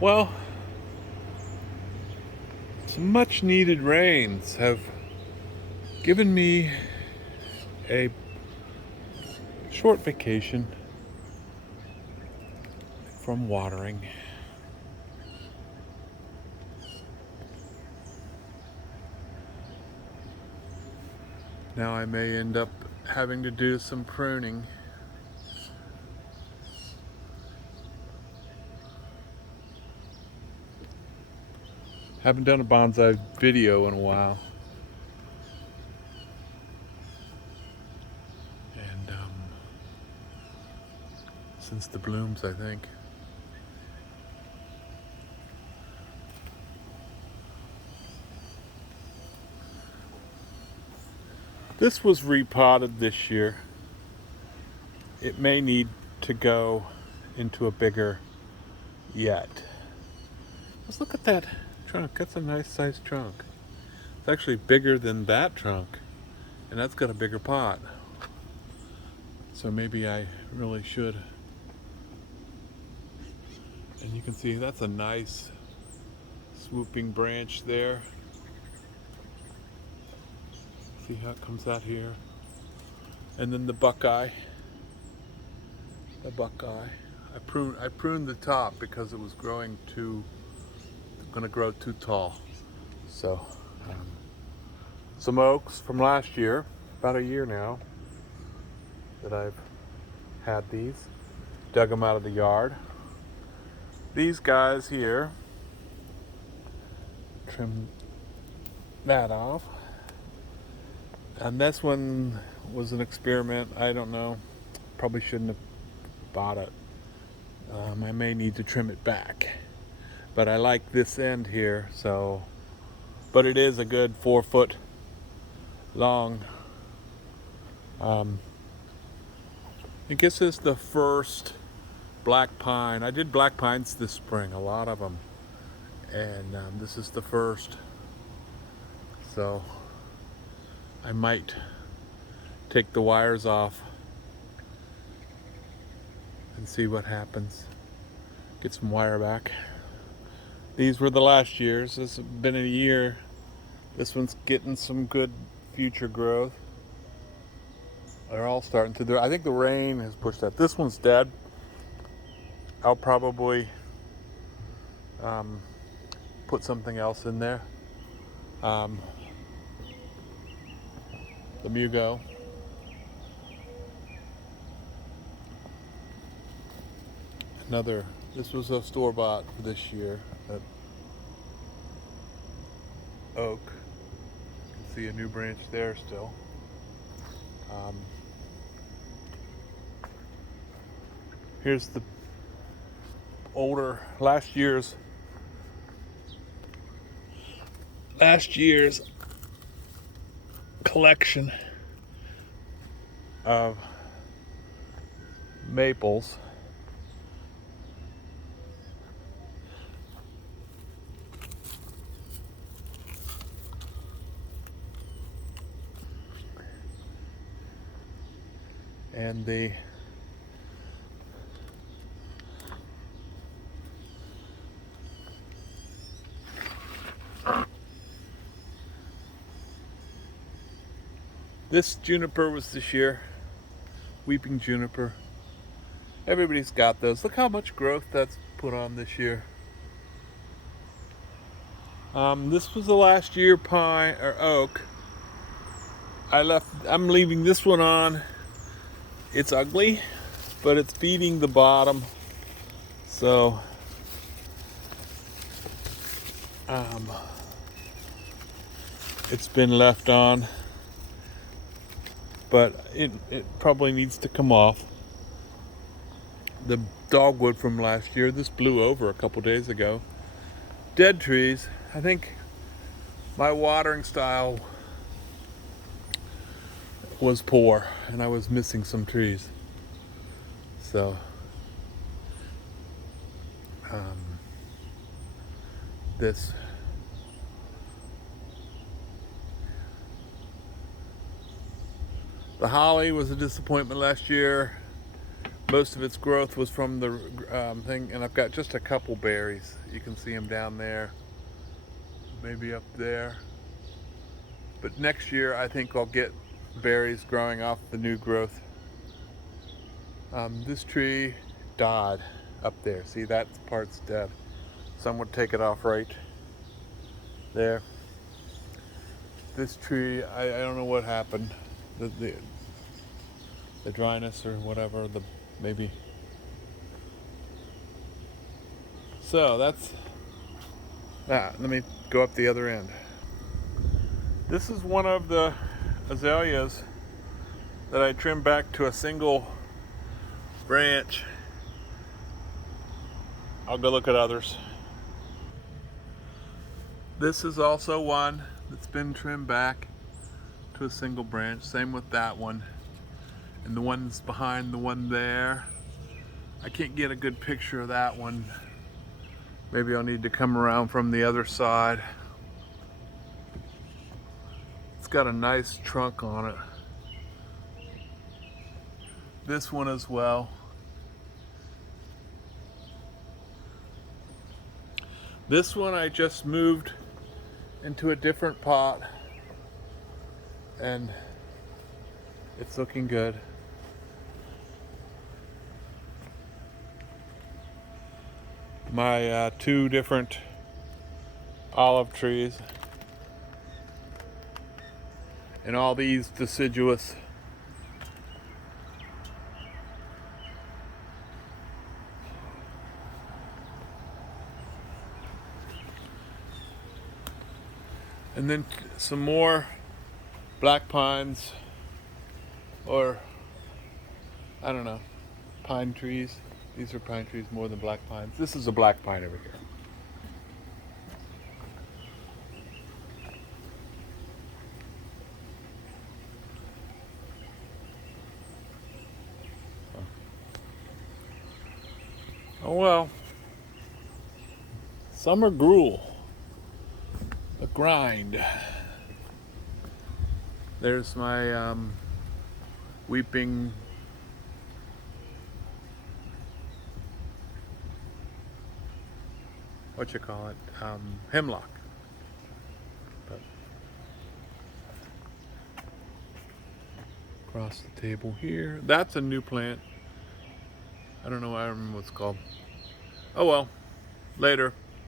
Well, some much needed rains have given me a short vacation from watering. Now I may end up having to do some pruning. Haven't done a bonsai video in a while. And since the blooms, I think. This was repotted this year. It may need to go into a bigger yet. Let's look at that trunk. That's a nice sized trunk. It's actually bigger than that trunk, and that's got a bigger pot. So maybe I really should. And you can see that's a nice swooping branch there. See how it comes out here. And then the buckeye. I pruned the top because it was going to grow too tall. So some oaks from last year, about a year now that I've had these. Dug them out of the yard. These guys here, trim that off. And this one was an experiment. I don't know. Probably shouldn't have bought it. I may need to trim it back. But I like this end here, so. But it is a good 4 foot long. I think this is the first black pine. I did black pines this spring, a lot of them. And this is the first. So I might take the wires off and see what happens. Get some wire back. These were the last years. This has been a year. This one's getting some good future growth. They're all starting to do. I think the rain has pushed that. This one's dead. I'll probably put something else in there. The Mugo. This was a store-bought for this year. That oak. You can see a new branch there still. Here's the older last year's collection of maples. And this juniper was this year, weeping juniper. Everybody's got those. Look how much growth that's put on this year. This was the last year pine or oak. I'm leaving this one on. It's ugly, but it's feeding the bottom. So it's been left on, but it probably needs to come off. The dogwood from last year, this blew over a couple days ago. Dead trees. I think my watering style was poor and I was missing some trees. So this the holly was a disappointment last year. Most of its growth was from the thing, and I've got just a couple berries. You can see them down there, maybe up there. But next year I think I'll get berries growing off the new growth. This tree died up there. See, that part's dead. Someone take it off right there. This tree, I don't know what happened. The dryness or whatever, maybe. So that's that. Let me go up the other end. This is one of the azaleas that I trimmed back to a single branch. I'll go look at others. This is also one that's been trimmed back to a single branch. Same with that one. And the one's behind the one there. I can't get a good picture of that one. Maybe I'll need to come around from the other side. It's got a nice trunk on it. This one as well. This one I just moved into a different pot and it's looking good. My two different olive trees and all these deciduous. And then some more black pines, or I don't know, pine trees. These are pine trees more than black pines. This is a black pine over here. Oh well, summer gruel, a grind. There's my weeping hemlock. But across the table here, that's a new plant. I don't know, I don't remember what it's called. Oh well, later.